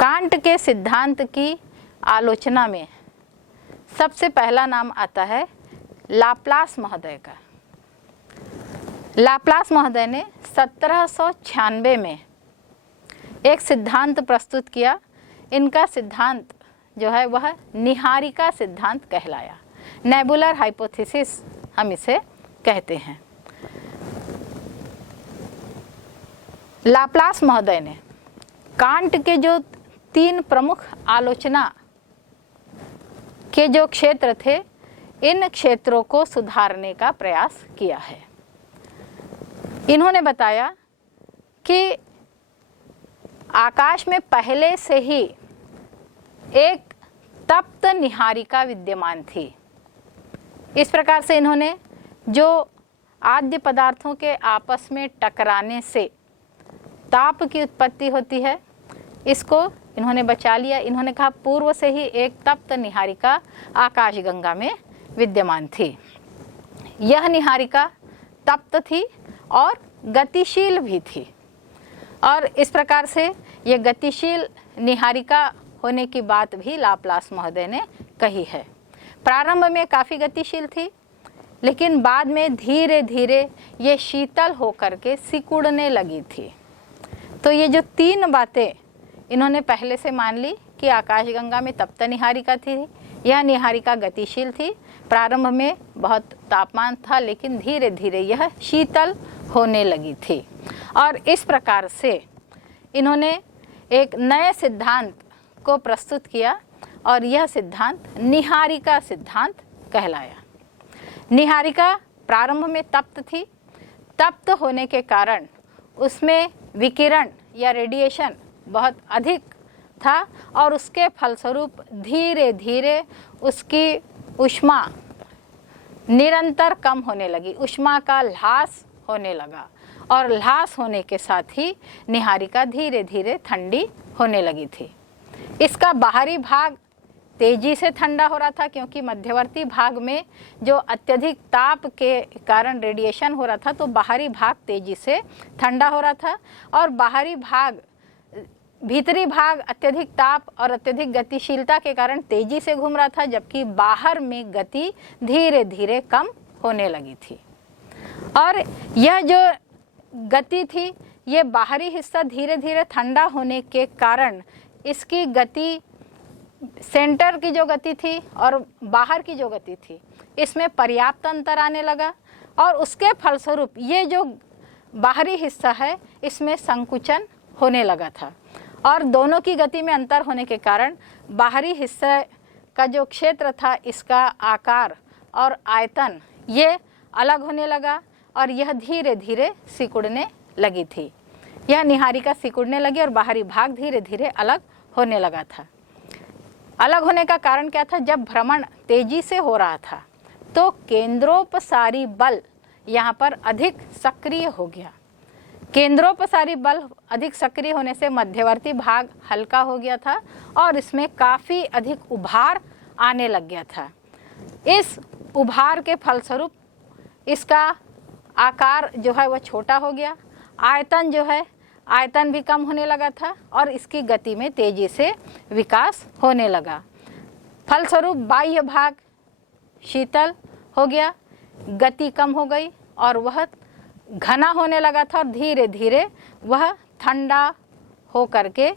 Can't के सिद्धांत की आलोचना में सबसे पहला नाम आता है लाप्लास महोदय का। लाप्लास महोदय ने 1796 में एक सिद्धांत प्रस्तुत किया। इनका सिद्धांत जो है वह निहारिका सिद्धांत कहलाया। नेबुलर हाइपोथेसिस हम इसे कहते हैं। लाप्लास महोदय ने कांट के जो 3 प्रमुख आलोचना के जो क्षेत्र थे, इन क्षेत्रों को सुधारने का प्रयास किया है। इन्होंने बताया कि आकाश में पहले से ही एक तप्त निहारिका विद्यमान थी। इस प्रकार से इन्होंने जो आद्य पदार्थों के आपस में टकराने से ताप की उत्पत्ति होती है, इसको इन्होंने बचा लिया। इन्होंने कहा पूर्व से ही एक तप्त निहारिका आकाशगंगा में विद्यमान थी। यह निहारिका तप्त थी और गतिशील भी थी, और इस प्रकार से यह गतिशील निहारिका होने की बात भी लाप्लास महोदय ने कही है। प्रारंभ में काफ़ी गतिशील थी, लेकिन बाद में धीरे धीरे ये शीतल होकर के सिकुड़ने लगी थी। तो ये जो 3 बातें इन्होंने पहले से मान ली कि आकाशगंगा में तप्त निहारिका थी, यह निहारिका गतिशील थी, प्रारंभ में बहुत तापमान था, लेकिन धीरे धीरे यह शीतल होने लगी थी। और इस प्रकार से इन्होंने एक नए सिद्धांत को प्रस्तुत किया, और यह सिद्धांत निहारिका सिद्धांत कहलाया। निहारिका प्रारंभ में तप्त थी। तप्त होने के कारण उसमें विकिरण या रेडिएशन बहुत अधिक था, और उसके फलस्वरूप धीरे धीरे उसकी ऊष्मा निरंतर कम होने लगी। ऊष्मा का ह्रास होने लगा, और ह्रास होने के साथ ही निहारिका धीरे धीरे ठंडी होने लगी थी। इसका बाहरी भाग तेजी से ठंडा हो रहा था, क्योंकि मध्यवर्ती भाग में जो अत्यधिक ताप के कारण रेडिएशन हो रहा था, तो बाहरी भाग तेजी से ठंडा हो रहा था, और बाहरी भाग भीतरी भाग अत्यधिक ताप और अत्यधिक गतिशीलता के कारण तेजी से घूम रहा था, जबकि बाहर में गति धीरे धीरे कम होने लगी थी। और यह जो गति थी, ये बाहरी हिस्सा धीरे धीरे ठंडा होने के कारण इसकी गति, सेंटर की जो गति थी और बाहर की जो गति थी, इसमें पर्याप्त अंतर आने लगा, और उसके फलस्वरूप ये जो बाहरी हिस्सा है इसमें संकुचन होने लगा था। और दोनों की गति में अंतर होने के कारण बाहरी हिस्से का जो क्षेत्र था, इसका आकार और आयतन ये अलग होने लगा, और यह धीरे धीरे सिकुड़ने लगी थी। यह निहारिका सिकुड़ने लगी और बाहरी भाग धीरे धीरे अलग होने लगा था। अलग होने का कारण क्या था? जब भ्रमण तेजी से हो रहा था तो केंद्रोपसारी बल यहाँ पर अधिक सक्रिय हो गया। केंद्रोपसारी बल अधिक सक्रिय होने से मध्यवर्ती भाग हल्का हो गया था, और इसमें काफ़ी अधिक उभार आने लग गया था। इस उभार के फलस्वरूप इसका आकार जो है वह छोटा हो गया, आयतन जो है आयतन भी कम होने लगा था, और इसकी गति में तेजी से विकास होने लगा। फलस्वरूप बाह्य भाग शीतल हो गया, गति कम हो गई, और वह घना होने लगा था, और धीरे धीरे वह ठंडा हो करके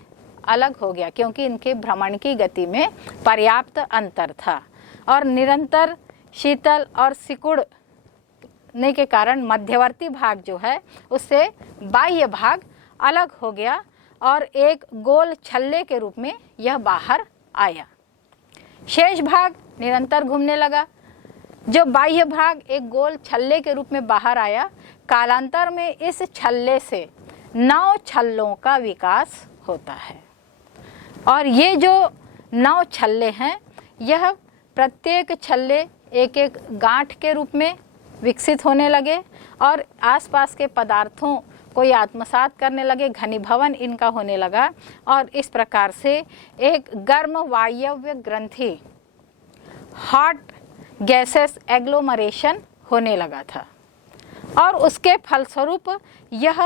अलग हो गया, क्योंकि इनके भ्रमण की गति में पर्याप्त अंतर था। और निरंतर शीतल और सिकुड़ने के कारण मध्यवर्ती भाग जो है उससे बाह्य भाग अलग हो गया, और एक गोल छल्ले के रूप में यह बाहर आया। शेष भाग निरंतर घूमने लगा। जो बाह्य भाग एक गोल छल्ले के रूप में बाहर आया, कालांतर में इस छल्ले से 9 छल्लों का विकास होता है। और ये जो 9 छल्ले हैं, यह प्रत्येक छल्ले एक एक गांठ के रूप में विकसित होने लगे, और आसपास के पदार्थों को ये आत्मसात करने लगे, घनीभवन इनका होने लगा, और इस प्रकार से एक गर्म वायव्य ग्रंथि, हॉट गैसेस एग्लोमरेशन होने लगा था। और उसके फलस्वरूप यह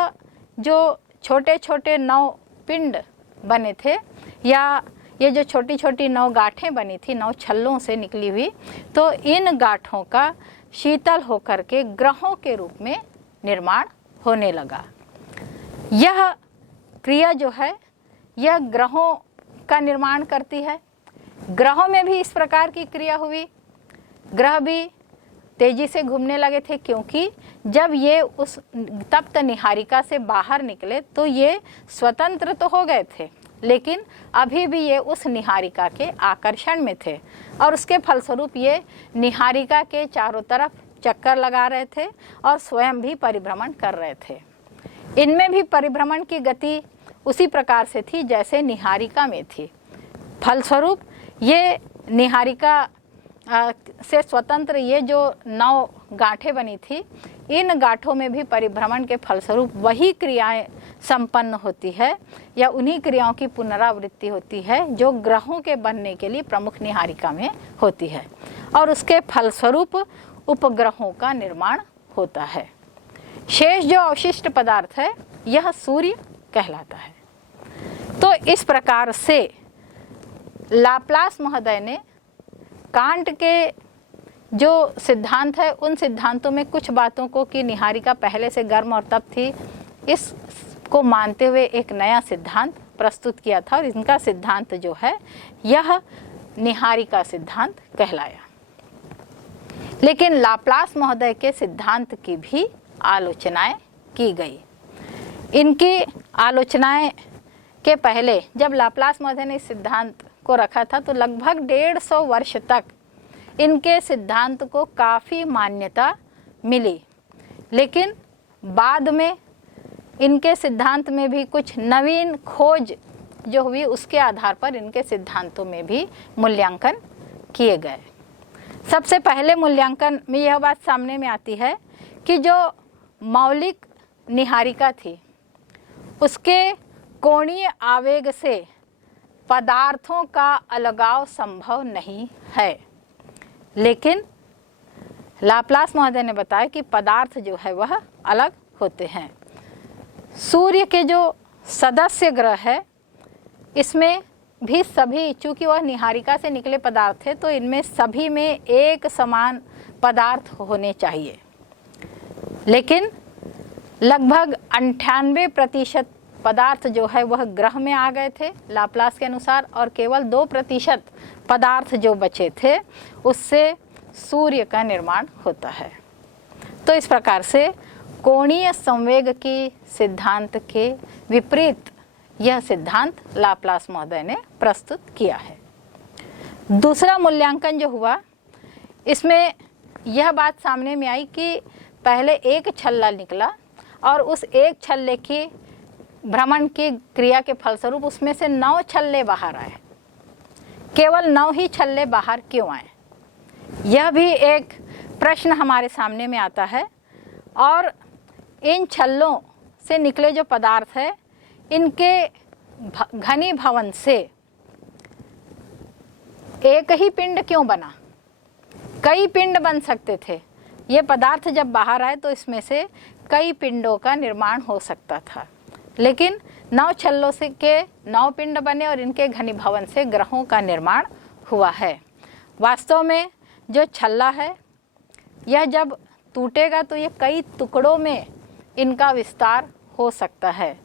जो छोटे छोटे 9 पिंड बने थे, या ये जो छोटी छोटी 9 गांठें बनी थी 9 छल्लों से निकली हुई, तो इन गांठों का शीतल होकर के ग्रहों के रूप में निर्माण होने लगा। यह क्रिया जो है यह ग्रहों का निर्माण करती है। ग्रहों में भी इस प्रकार की क्रिया हुई। ग्रह भी तेजी से घूमने लगे थे, क्योंकि जब ये उस तप्त निहारिका से बाहर निकले तो ये स्वतंत्र तो हो गए थे, लेकिन अभी भी ये उस निहारिका के आकर्षण में थे और उसके फलस्वरूप ये निहारिका के चारों तरफ चक्कर लगा रहे थे और स्वयं भी परिभ्रमण कर रहे थे। इनमें भी परिभ्रमण की गति उसी प्रकार से थी जैसे निहारिका में थी। फलस्वरूप ये निहारिका से स्वतंत्र ये जो 9 गांठें बनी थी, इन गांठों में भी परिभ्रमण के फलस्वरूप वही क्रियाएं संपन्न होती है या उन्हीं क्रियाओं की पुनरावृत्ति होती है जो ग्रहों के बनने के लिए प्रमुख निहारिका में होती है, और उसके फलस्वरूप उपग्रहों का निर्माण होता है। शेष जो अवशिष्ट पदार्थ है यह सूर्य कहलाता है। तो इस प्रकार से लाप्लास महोदय ने कांट के जो सिद्धांत है उन सिद्धांतों में कुछ बातों को कि निहारिका पहले से गर्म और तप थी, इसको मानते हुए एक नया सिद्धांत प्रस्तुत किया था और इनका सिद्धांत जो है यह निहारिका सिद्धांत कहलाया। लेकिन लाप्लास महोदय के सिद्धांत की भी आलोचनाएं की गई। इनकी आलोचनाएं के पहले जब लाप्लास महोदय ने इस सिद्धांत को रखा था तो लगभग 150 वर्ष तक इनके सिद्धांत को काफ़ी मान्यता मिली, लेकिन बाद में इनके सिद्धांत में भी कुछ नवीन खोज जो हुई उसके आधार पर इनके सिद्धांतों में भी मूल्यांकन किए गए। सबसे पहले मूल्यांकन में यह बात सामने में आती है कि जो मौलिक निहारिका थी उसके कोणीय आवेग से पदार्थों का अलगाव संभव नहीं है, लेकिन लाप्लास महोदय ने बताया कि पदार्थ जो है वह अलग होते हैं। सूर्य के जो सदस्य ग्रह है इसमें भी सभी, चूंकि वह निहारिका से निकले पदार्थ थे तो इनमें सभी में एक समान पदार्थ होने चाहिए, लेकिन लगभग 98% पदार्थ जो है वह ग्रह में आ गए थे लाप्लास के अनुसार, और केवल 2% पदार्थ जो बचे थे उससे सूर्य का निर्माण होता है। तो इस प्रकार से कोणीय संवेग की सिद्धांत के विपरीत यह सिद्धांत लाप्लास महोदय ने प्रस्तुत किया है। दूसरा मूल्यांकन जो हुआ इसमें यह बात सामने में आई कि पहले एक छल्ला निकला और उस एक छल्ले की भ्रमण की क्रिया के फलस्वरूप उसमें से 9 छल्ले बाहर आए। केवल 9 ही छल्ले बाहर क्यों आए, यह भी एक प्रश्न हमारे सामने में आता है। और इन छल्लों से निकले जो पदार्थ है इनके घनीभवन से एक ही पिंड क्यों बना, कई पिंड बन सकते थे। ये पदार्थ जब बाहर आए तो इसमें से कई पिंडों का निर्माण हो सकता था, लेकिन 9 छल्लों से के 9 पिंड बने और इनके घनीभवन से ग्रहों का निर्माण हुआ है। वास्तव में जो छल्ला है यह जब टूटेगा तो ये कई टुकड़ों में इनका विस्तार हो सकता है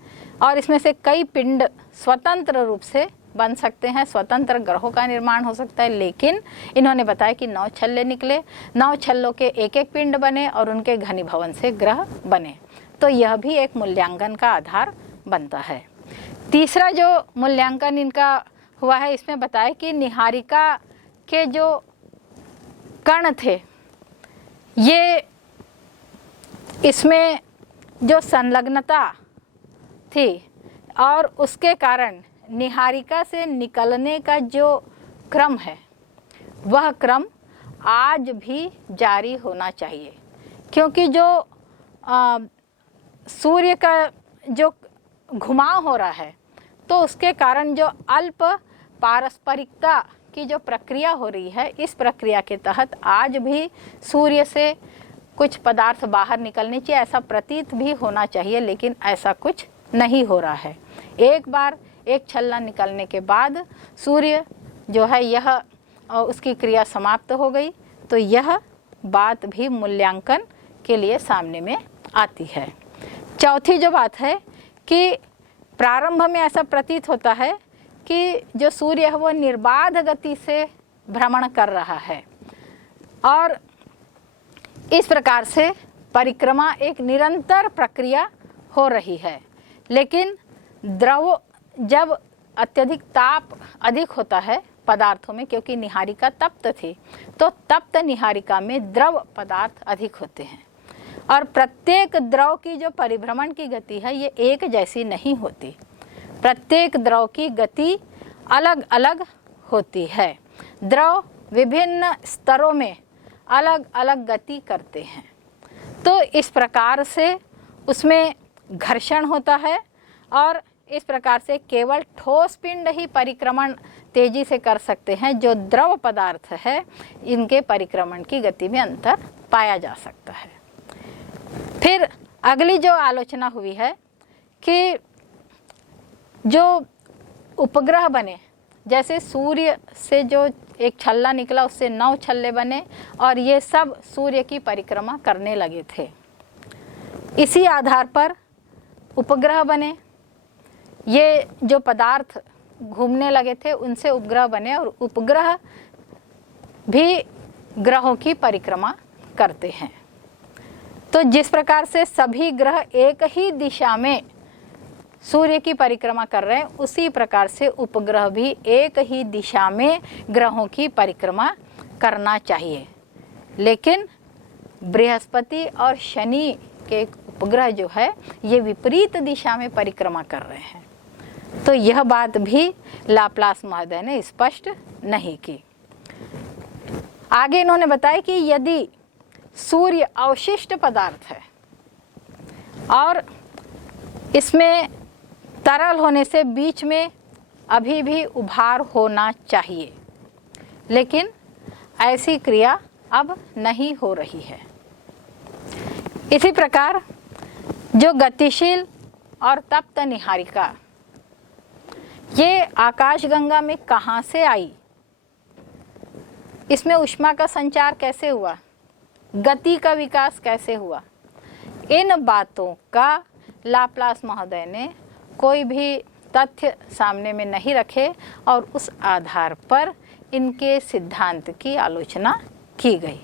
और इसमें से कई पिंड स्वतंत्र रूप से बन सकते हैं, स्वतंत्र ग्रहों का निर्माण हो सकता है। लेकिन इन्होंने बताया कि 9 छल्ले निकले, 9 छल्लों के एक एक पिंड बने और उनके घनीभवन से ग्रह बने, तो यह भी एक मूल्यांकन का आधार बनता है। तीसरा जो मूल्यांकन इनका हुआ है इसमें बताया कि निहारिका के जो कण थे ये इसमें जो संलग्नता थी और उसके कारण निहारिका से निकलने का जो क्रम है वह क्रम आज भी जारी होना चाहिए, क्योंकि जो सूर्य का जो घुमाव हो रहा है तो उसके कारण जो अल्प पारस्परिकता की जो प्रक्रिया हो रही है, इस प्रक्रिया के तहत आज भी सूर्य से कुछ पदार्थ बाहर निकलने चाहिए, ऐसा प्रतीत भी होना चाहिए, लेकिन ऐसा कुछ नहीं हो रहा है। एक बार एक छल्ला निकलने के बाद सूर्य जो है यह उसकी क्रिया समाप्त हो गई, तो यह बात भी मूल्यांकन के लिए सामने में आती है। चौथी जो बात है कि प्रारंभ में ऐसा प्रतीत होता है कि जो सूर्य है वो निर्बाध गति से भ्रमण कर रहा है और इस प्रकार से परिक्रमा एक निरंतर प्रक्रिया हो रही है। लेकिन द्रव जब अत्यधिक ताप अधिक होता है पदार्थों में, क्योंकि निहारिका तप्त थी, तो तप्त निहारिका में द्रव पदार्थ अधिक होते हैं और प्रत्येक द्रव की जो परिभ्रमण की गति है ये एक जैसी नहीं होती। प्रत्येक द्रव की गति अलग अलग होती है। द्रव विभिन्न स्तरों में अलग अलग गति करते हैं, तो इस प्रकार से उसमें घर्षण होता है और इस प्रकार से केवल ठोस पिंड ही परिक्रमण तेजी से कर सकते हैं। जो द्रव पदार्थ है इनके परिक्रमण की गति में अंतर पाया जा सकता है। फिर अगली जो आलोचना हुई है कि जो उपग्रह बने, जैसे सूर्य से जो एक छल्ला निकला उससे 9 छल्ले बने और ये सब सूर्य की परिक्रमा करने लगे थे। इसी आधार पर उपग्रह बने, ये जो पदार्थ घूमने लगे थे उनसे उपग्रह बने और उपग्रह भी ग्रहों की परिक्रमा करते हैं। तो जिस प्रकार से सभी ग्रह एक ही दिशा में सूर्य की परिक्रमा कर रहे हैं, उसी प्रकार से उपग्रह भी एक ही दिशा में ग्रहों की परिक्रमा करना चाहिए। लेकिन बृहस्पति और शनि के उपग्रह जो है ये विपरीत दिशा में परिक्रमा कर रहे हैं, तो यह बात भी लाप्लास महोदय ने स्पष्ट नहीं की। आगे इन्होंने बताया कि यदि सूर्य अवशिष्ट पदार्थ है और इसमें तरल होने से बीच में अभी भी उभार होना चाहिए, लेकिन ऐसी क्रिया अब नहीं हो रही है। इसी प्रकार जो गतिशील और तप्त निहारिका ये आकाशगंगा में कहाँ से आई, इसमें ऊष्मा का संचार कैसे हुआ, गति का विकास कैसे हुआ, इन बातों का लाप्लास महोदय ने कोई भी तथ्य सामने में नहीं रखे और उस आधार पर इनके सिद्धांत की आलोचना की गई।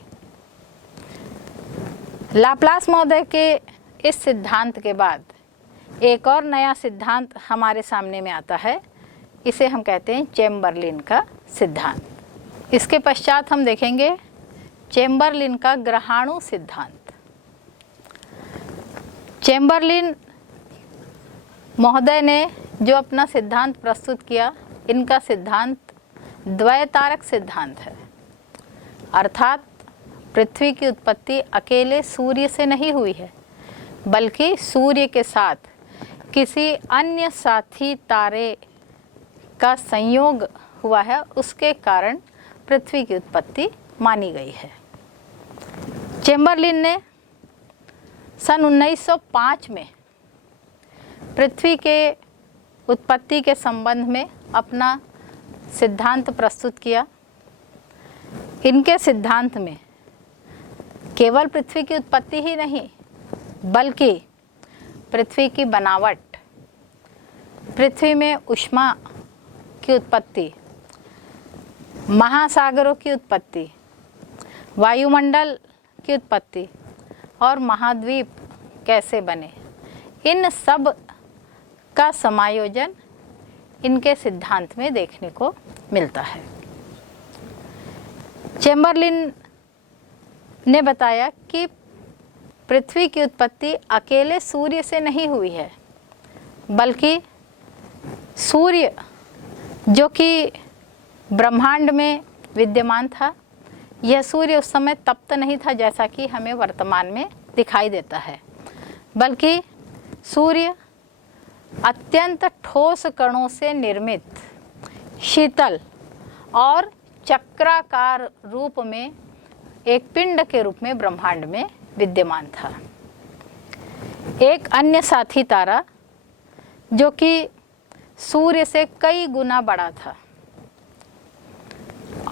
लाप्लास महोदय के इस सिद्धांत के बाद एक और नया सिद्धांत हमारे सामने में आता है, इसे हम कहते हैं चेम्बरलिन का सिद्धांत। इसके पश्चात हम देखेंगे चेम्बरलिन का ग्रहाणु सिद्धांत। चेम्बरलिन महोदय ने जो अपना सिद्धांत प्रस्तुत किया, इनका सिद्धांत द्वैतारक सिद्धांत है, अर्थात पृथ्वी की उत्पत्ति अकेले सूर्य से नहीं हुई है, बल्कि सूर्य के साथ किसी अन्य साथी तारे का संयोग हुआ है, उसके कारण पृथ्वी की उत्पत्ति मानी गई है। चेम्बरलिन ने सन 1905 में पृथ्वी के उत्पत्ति के संबंध में अपना सिद्धांत प्रस्तुत किया। इनके सिद्धांत में केवल पृथ्वी की उत्पत्ति ही नहीं, बल्कि पृथ्वी की बनावट, पृथ्वी में ऊष्मा की उत्पत्ति, महासागरों की उत्पत्ति, वायुमंडल की उत्पत्ति और महाद्वीप कैसे बने, इन सब का समायोजन इनके सिद्धांत में देखने को मिलता है। चेम्बरलिन ने बताया कि पृथ्वी की उत्पत्ति अकेले सूर्य से नहीं हुई है, बल्कि सूर्य जो कि ब्रह्मांड में विद्यमान था, यह सूर्य उस समय तप्त नहीं था जैसा कि हमें वर्तमान में दिखाई देता है, बल्कि सूर्य अत्यंत ठोस कणों से निर्मित शीतल और चक्राकार रूप में एक पिंड के रूप में ब्रह्मांड में विद्यमान था। एक अन्य साथी तारा जो कि सूर्य से कई गुना बड़ा था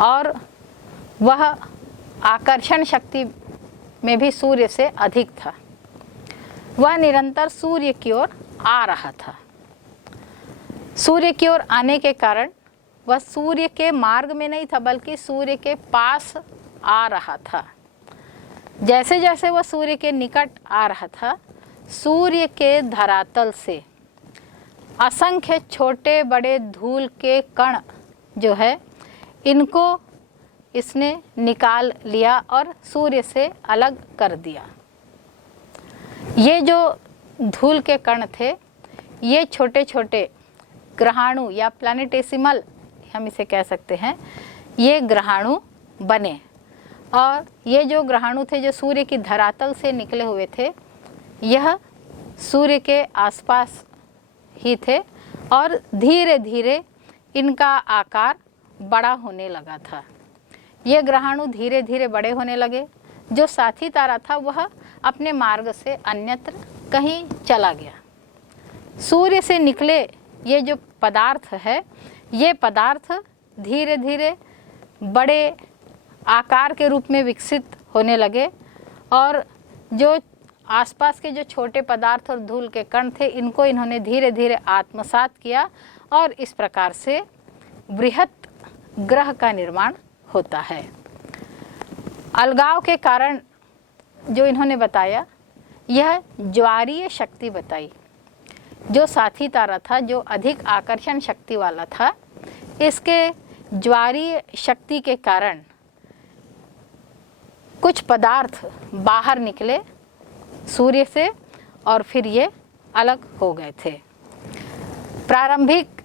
और वह आकर्षण शक्ति में भी सूर्य से अधिक था। वह निरंतर सूर्य की ओर आ रहा था। सूर्य की ओर आने के कारण वह सूर्य के मार्ग में नहीं था बल्कि सूर्य के पास आ रहा था। जैसे जैसे वह सूर्य के निकट आ रहा था, सूर्य के धरातल से असंख्य छोटे बड़े धूल के कण जो है, इनको इसने निकाल लिया और सूर्य से अलग कर दिया। ये जो धूल के कण थे, ये छोटे छोटे ग्रहाणु या प्लैनेटेसिमल हम इसे कह सकते हैं, ये ग्रहाणु बने। और ये जो ग्रहाणु थे जो सूर्य की धरातल से निकले हुए थे, यह सूर्य के आसपास ही थे और धीरे धीरे इनका आकार बड़ा होने लगा था। ये ग्रहाणु धीरे धीरे बड़े होने लगे। जो साथी तारा था वह अपने मार्ग से अन्यत्र कहीं चला गया। सूर्य से निकले ये जो पदार्थ है, ये पदार्थ धीरे धीरे बड़े आकार के रूप में विकसित होने लगे और जो आसपास के जो छोटे पदार्थ और धूल के कण थे, इनको इन्होंने धीरे धीरे आत्मसात किया और इस प्रकार से बृहत ग्रह का निर्माण होता है। अलगाव के कारण जो इन्होंने बताया, यह ज्वारीय शक्ति बताई। जो साथी तारा था, जो अधिक आकर्षण शक्ति वाला था, इसके ज्वारीय शक्ति के कारण कुछ पदार्थ बाहर निकले सूर्य से और फिर ये अलग हो गए थे। प्रारंभिक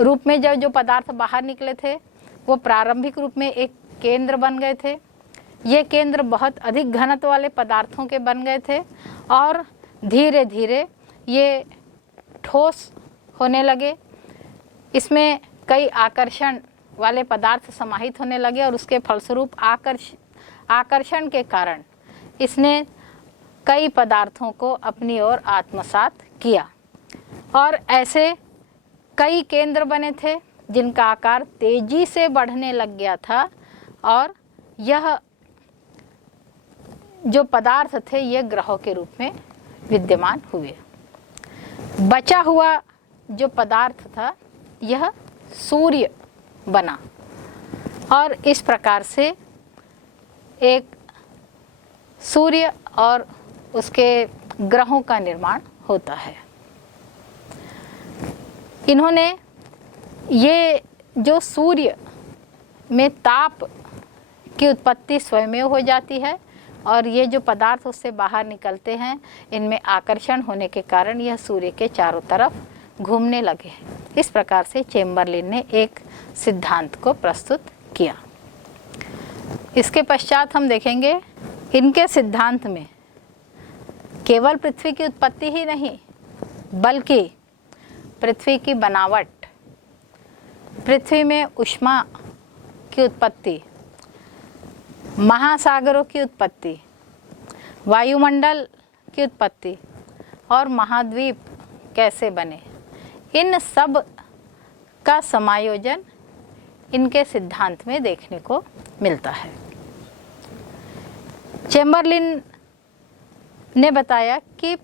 रूप में जब जो पदार्थ बाहर निकले थे, वो प्रारंभिक रूप में एक केंद्र बन गए थे। ये केंद्र बहुत अधिक घनत्व वाले पदार्थों के बन गए थे और धीरे धीरे ये ठोस होने लगे। इसमें कई आकर्षण वाले पदार्थ समाहित होने लगे और उसके फलस्वरूप आकर्षण के कारण इसने कई पदार्थों को अपनी ओर आत्मसात किया और ऐसे कई केंद्र बने थे जिनका आकार तेजी से बढ़ने लग गया था और यह जो पदार्थ थे, ये ग्रहों के रूप में विद्यमान हुए। बचा हुआ जो पदार्थ था, यह सूर्य बना और इस प्रकार से एक सूर्य और उसके ग्रहों का निर्माण होता है। इन्होंने ये जो सूर्य में ताप की उत्पत्ति स्वयं हो जाती है और ये जो पदार्थ उससे बाहर निकलते हैं, इनमें आकर्षण होने के कारण यह सूर्य के चारों तरफ घूमने लगे। इस प्रकार से चेम्बरलिन ने एक सिद्धांत को प्रस्तुत किया। इसके पश्चात हम देखेंगे, इनके सिद्धांत में केवल पृथ्वी की उत्पत्ति ही नहीं बल्कि पृथ्वी की बनावट, पृथ्वी में ऊष्मा की उत्पत्ति, महासागरों की उत्पत्ति, वायुमंडल की उत्पत्ति और महाद्वीप कैसे बने, इन सब का समायोजन इनके सिद्धांत में देखने को मिलता है। चेम्बरलिन ने बताया कि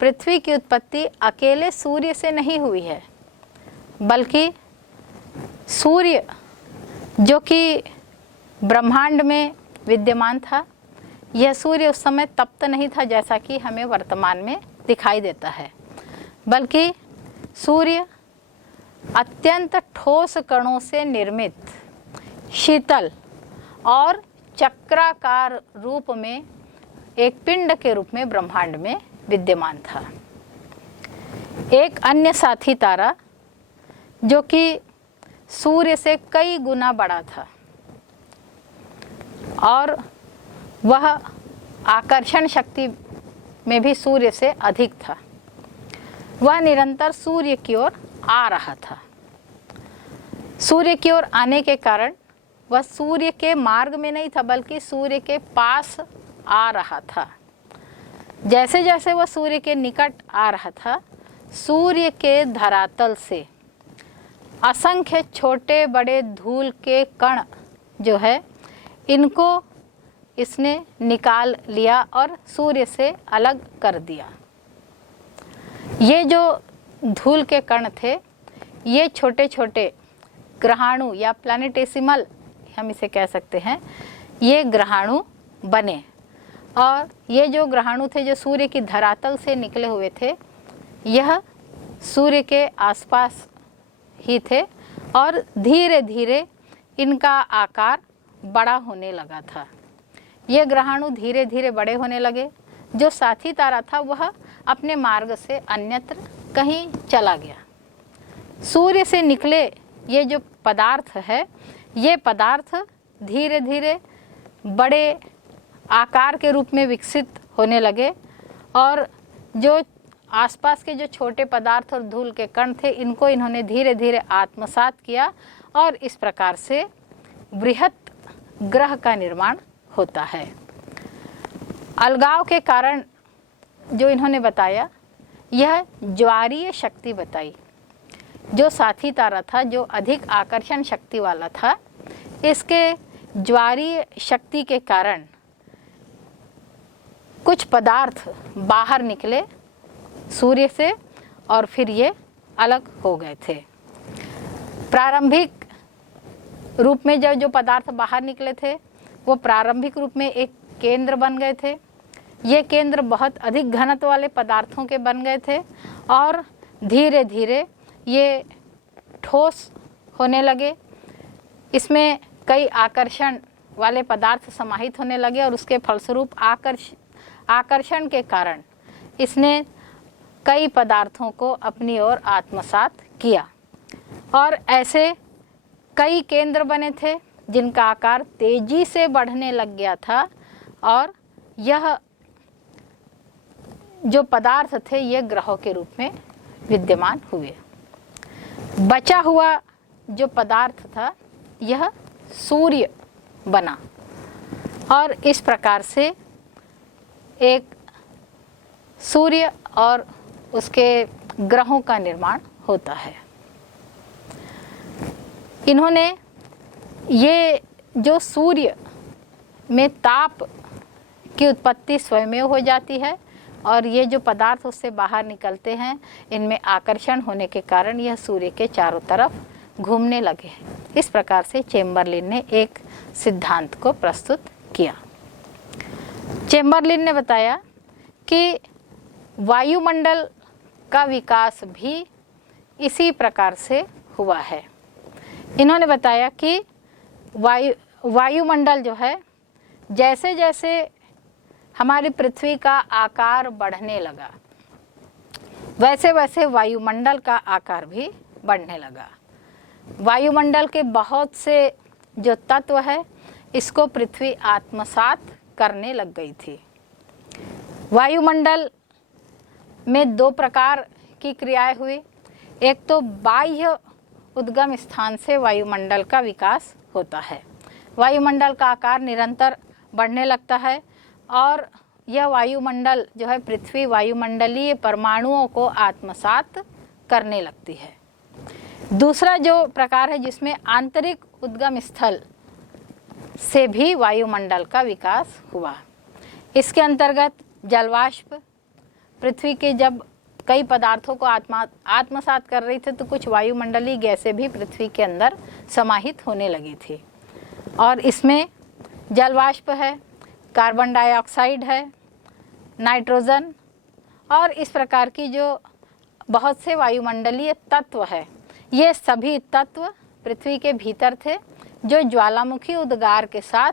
पृथ्वी की उत्पत्ति अकेले सूर्य से नहीं हुई है, बल्कि सूर्य जो कि ब्रह्मांड में विद्यमान था, यह सूर्य उस समय तप्त नहीं था जैसा कि हमें वर्तमान में दिखाई देता है, बल्कि सूर्य अत्यंत ठोस कणों से निर्मित शीतल और चक्राकार रूप में एक पिंड के रूप में ब्रह्मांड में विद्यमान था। एक अन्य साथी तारा जो कि सूर्य से कई गुना बड़ा था और वह आकर्षण शक्ति में भी सूर्य से अधिक था, वह निरंतर सूर्य की ओर आ रहा था। सूर्य की ओर आने के कारण वह सूर्य के मार्ग में नहीं था बल्कि सूर्य के पास आ रहा था। जैसे जैसे वह सूर्य के निकट आ रहा था, सूर्य के धरातल से असंख्य छोटे बड़े धूल के कण जो है इनको इसने निकाल लिया और सूर्य से अलग कर दिया। ये जो धूल के कण थे ये छोटे छोटे ग्रहाणु या प्लैनेटेसिमल हम इसे कह सकते हैं, ये ग्रहाणु बने। और ये जो ग्रहाणु थे जो सूर्य की धरातल से निकले हुए थे, यह सूर्य के आसपास ही थे और धीरे धीरे इनका आकार बड़ा होने लगा था। ये ग्रहाणु धीरे धीरे बड़े होने लगे। जो साथी तारा था वह अपने मार्ग से अन्यत्र कहीं चला गया। सूर्य से निकले ये जो पदार्थ है, ये पदार्थ धीरे धीरे बड़े आकार के रूप में विकसित होने लगे और जो आसपास के जो छोटे पदार्थ और धूल के कण थे इनको इन्होंने धीरे धीरे आत्मसात किया और इस प्रकार से बृहत ग्रह का निर्माण होता है। अलगाव के कारण जो इन्होंने बताया, यह ज्वारीय शक्ति बताई। जो साथी तारा था जो अधिक आकर्षण शक्ति वाला था, इसके ज्वारीय शक्ति के कारण कुछ पदार्थ बाहर निकले सूर्य से और फिर ये अलग हो गए थे। प्रारंभिक रूप में जब जो पदार्थ बाहर निकले थे वो प्रारंभिक रूप में एक केंद्र बन गए थे। ये केंद्र बहुत अधिक घनत्व वाले पदार्थों के बन गए थे और धीरे धीरे ये ठोस होने लगे। इसमें कई आकर्षण वाले पदार्थ समाहित होने लगे और उसके फलस्वरूप आकर्षण के कारण इसने कई पदार्थों को अपनी ओर आत्मसात किया और ऐसे कई केंद्र बने थे जिनका आकार तेजी से बढ़ने लग गया था और यह जो पदार्थ थे ये ग्रहों के रूप में विद्यमान हुए। बचा हुआ जो पदार्थ था यह सूर्य बना और इस प्रकार से एक सूर्य और उसके ग्रहों का निर्माण होता है। इन्होंने ये जो सूर्य में ताप की उत्पत्ति स्वयं हो जाती है और ये जो पदार्थ उससे बाहर निकलते हैं इनमें आकर्षण होने के कारण यह सूर्य के चारों तरफ घूमने लगे हैं। इस प्रकार से चेम्बरलिन ने एक सिद्धांत को प्रस्तुत किया। चेम्बरलिन ने बताया कि वायुमंडल का विकास भी इसी प्रकार से हुआ है। इन्होंने बताया कि वायुमंडल जो है जैसे जैसे हमारी पृथ्वी का आकार बढ़ने लगा वैसे वैसे वायुमंडल का आकार भी बढ़ने लगा। वायुमंडल के बहुत से जो तत्व है इसको पृथ्वी आत्मसात करने लग गई थी। वायुमंडल में दो प्रकार की क्रियाएं हुई। एक तो बाह्य उद्गम स्थान से वायुमंडल का विकास होता है। वायुमंडल का आकार निरंतर बढ़ने लगता है और यह वायुमंडल जो है पृथ्वी वायुमंडलीय परमाणुओं को आत्मसात करने लगती है। दूसरा जो प्रकार है जिसमें आंतरिक उद्गम स्थल से भी वायुमंडल का विकास हुआ। इसके अंतर्गत जलवाष्प पृथ्वी के जब कई पदार्थों को आत्मसात कर रही थी तो कुछ वायुमंडलीय गैसें भी पृथ्वी के अंदर समाहित होने लगी थी और इसमें जलवाष्प है, कार्बन डाइऑक्साइड है, नाइट्रोजन और इस प्रकार की जो बहुत से वायुमंडलीय तत्व है, ये सभी तत्व पृथ्वी के भीतर थे जो ज्वालामुखी उद्गार के साथ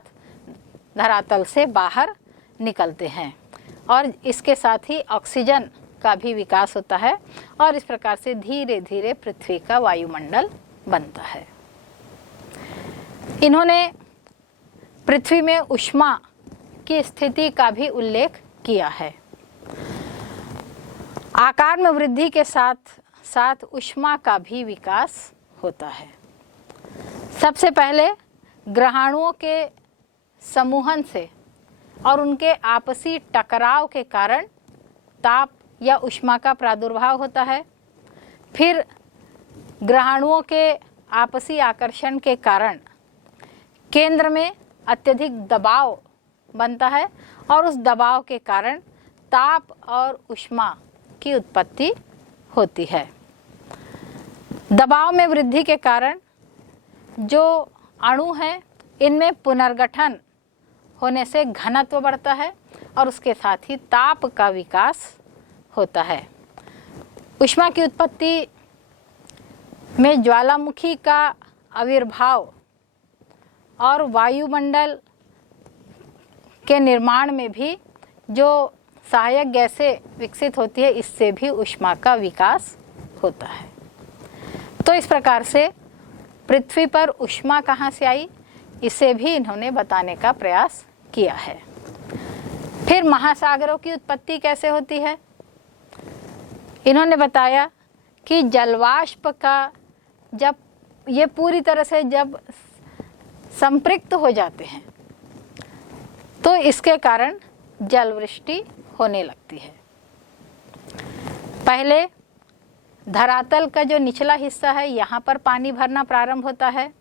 धरातल से बाहर निकलते हैं और इसके साथ ही ऑक्सीजन का भी विकास होता है और इस प्रकार से धीरे धीरे पृथ्वी का वायुमंडल बनता है। इन्होंने पृथ्वी में ऊष्मा की स्थिति का भी उल्लेख किया है। आकार में वृद्धि के साथ साथ ऊष्मा का भी विकास होता है। सबसे पहले ग्रहाणुओं के समूहन से और उनके आपसी टकराव के कारण ताप या ऊष्मा का प्रादुर्भाव होता है। फिर ग्रहाणुओं के आपसी आकर्षण के कारण केंद्र में अत्यधिक दबाव बनता है और उस दबाव के कारण ताप और ऊष्मा की उत्पत्ति होती है। दबाव में वृद्धि के कारण जो अणु हैं इनमें पुनर्गठन होने से घनत्व बढ़ता है और उसके साथ ही ताप का विकास होता है। ऊष्मा की उत्पत्ति में ज्वालामुखी का आविर्भाव और वायुमंडल के निर्माण में भी जो सहायक गैसें विकसित होती है, इससे भी ऊष्मा का विकास होता है। तो इस प्रकार से पृथ्वी पर ऊष्मा कहाँ से आई, इसे भी इन्होंने बताने का प्रयास किया है। फिर महासागरों की उत्पत्ति कैसे होती है, इन्होंने बताया कि जलवाष्प का जब ये पूरी तरह से जब संपृक्त हो जाते हैं तो इसके कारण जलवृष्टि होने लगती है। पहले धरातल का जो निचला हिस्सा है यहाँ पर पानी भरना प्रारंभ होता है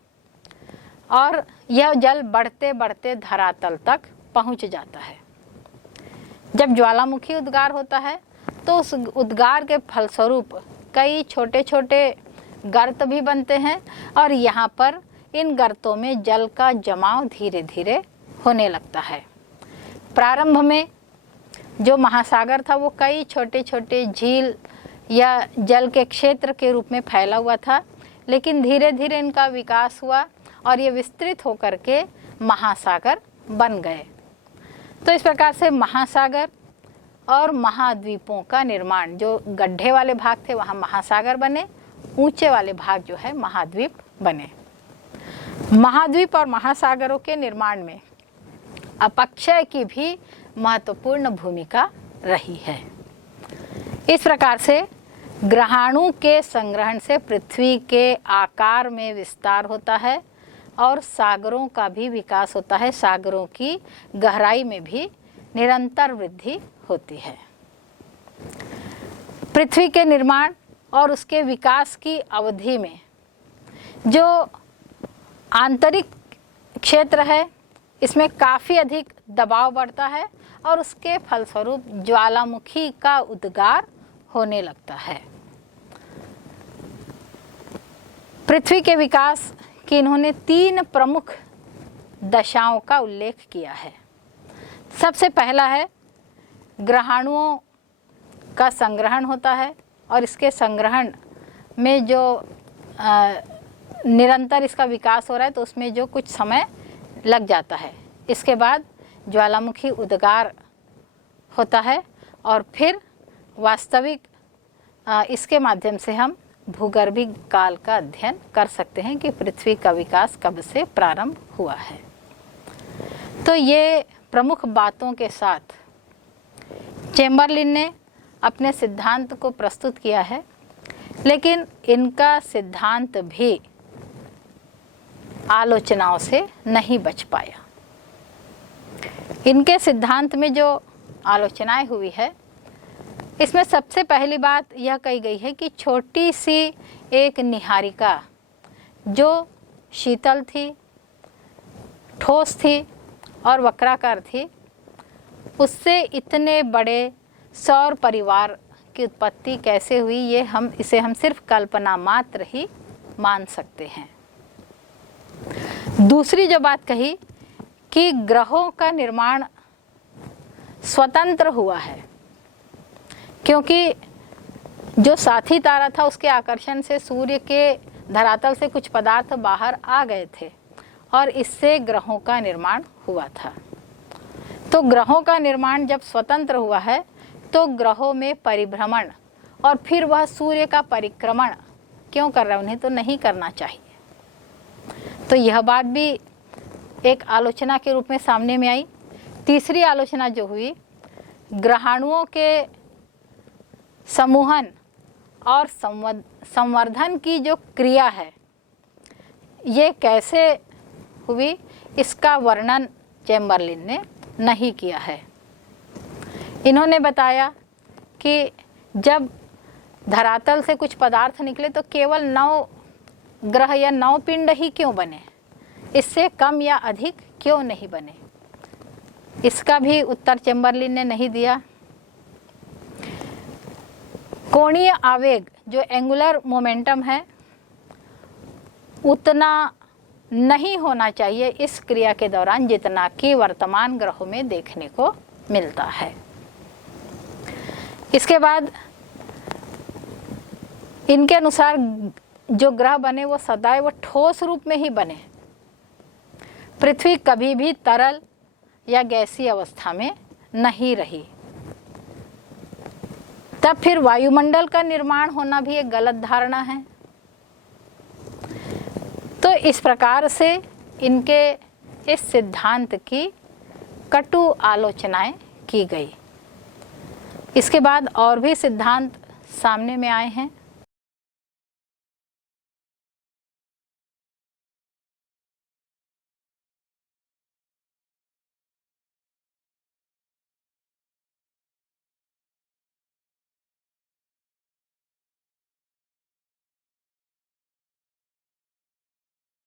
और यह जल बढ़ते बढ़ते धरातल तक पहुँच जाता है। जब ज्वालामुखी उद्गार होता है तो उस उद्गार के फलस्वरूप कई छोटे छोटे गर्त भी बनते हैं और यहाँ पर इन गर्तों में जल का जमाव धीरे धीरे होने लगता है। प्रारंभ में जो महासागर था वो कई छोटे छोटे झील या जल के क्षेत्र के रूप में फैला हुआ था, लेकिन धीरे धीरे इनका विकास हुआ और ये विस्तृत होकर के महासागर बन गए। तो इस प्रकार से महासागर और महाद्वीपों का निर्माण, जो गड्ढे वाले भाग थे वहाँ महासागर बने, ऊंचे वाले भाग जो है महाद्वीप बने। महाद्वीप और महासागरों के निर्माण में अपक्षय की भी महत्वपूर्ण भूमिका रही है। इस प्रकार से ग्रहाणु के संग्रहण से पृथ्वी के आकार में विस्तार होता है और सागरों का भी विकास होता है। सागरों की गहराई में भी निरंतर वृद्धि होती है। पृथ्वी के निर्माण और उसके विकास की अवधि में जो आंतरिक क्षेत्र है इसमें काफ़ी अधिक दबाव बढ़ता है और उसके फलस्वरूप ज्वालामुखी का उद्गार होने लगता है। पृथ्वी के विकास की इन्होंने 3 प्रमुख दशाओं का उल्लेख किया है। सबसे पहला है ग्रहाणुओं का संग्रहण होता है और इसके संग्रहण में जो निरंतर इसका विकास हो रहा है तो उसमें जो कुछ समय लग जाता है। इसके बाद ज्वालामुखी उद्गार होता है और फिर वास्तविक इसके माध्यम से हम भूगर्भिक काल का अध्ययन कर सकते हैं कि पृथ्वी का विकास कब से प्रारंभ हुआ है। तो ये प्रमुख बातों के साथ चेम्बरलिन ने अपने सिद्धांत को प्रस्तुत किया है, लेकिन इनका सिद्धांत भी आलोचनाओं से नहीं बच पाया। इनके सिद्धांत में जो आलोचनाएं हुई है इसमें सबसे पहली बात यह कही गई है कि छोटी सी एक निहारिका जो शीतल थी, ठोस थी और वक्राकार थी, उससे इतने बड़े सौर परिवार की उत्पत्ति कैसे हुई, ये हम सिर्फ कल्पना मात्र ही मान सकते हैं। दूसरी जो बात कही कि ग्रहों का निर्माण स्वतंत्र हुआ है, क्योंकि जो साथी तारा था उसके आकर्षण से सूर्य के धरातल से कुछ पदार्थ बाहर आ गए थे और इससे ग्रहों का निर्माण हुआ था। तो ग्रहों का निर्माण जब स्वतंत्र हुआ है तो ग्रहों में परिभ्रमण और फिर वह सूर्य का परिक्रमण क्यों कर रहा है, उन्हें तो नहीं करना चाहिए। तो यह बात भी एक आलोचना के रूप में सामने में आई। तीसरी आलोचना जो हुई, ग्रहाणुओं के समूहन और संवर्धन की जो क्रिया है ये कैसे हुई, इसका वर्णन चेम्बरलिन ने नहीं किया है। इन्होंने बताया कि जब धरातल से कुछ पदार्थ निकले तो केवल 9 ग्रह या 9 पिंड ही क्यों बने, इससे कम या अधिक क्यों नहीं बने? इसका भी उत्तर चेम्बरलिन ने नहीं दिया। कोणीय आवेग जो एंगुलर मोमेंटम है उतना नहीं होना चाहिए इस क्रिया के दौरान जितना कि वर्तमान ग्रहों में देखने को मिलता है। इसके बाद इनके अनुसार जो ग्रह बने वो सदैव ठोस रूप में ही बने। पृथ्वी कभी भी तरल या गैसीय अवस्था में नहीं रही। तब फिर वायुमंडल का निर्माण होना भी एक गलत धारणा है। तो इस प्रकार से इनके इस सिद्धांत की कटु आलोचनाएं की गई। इसके बाद और भी सिद्धांत सामने में आए हैं।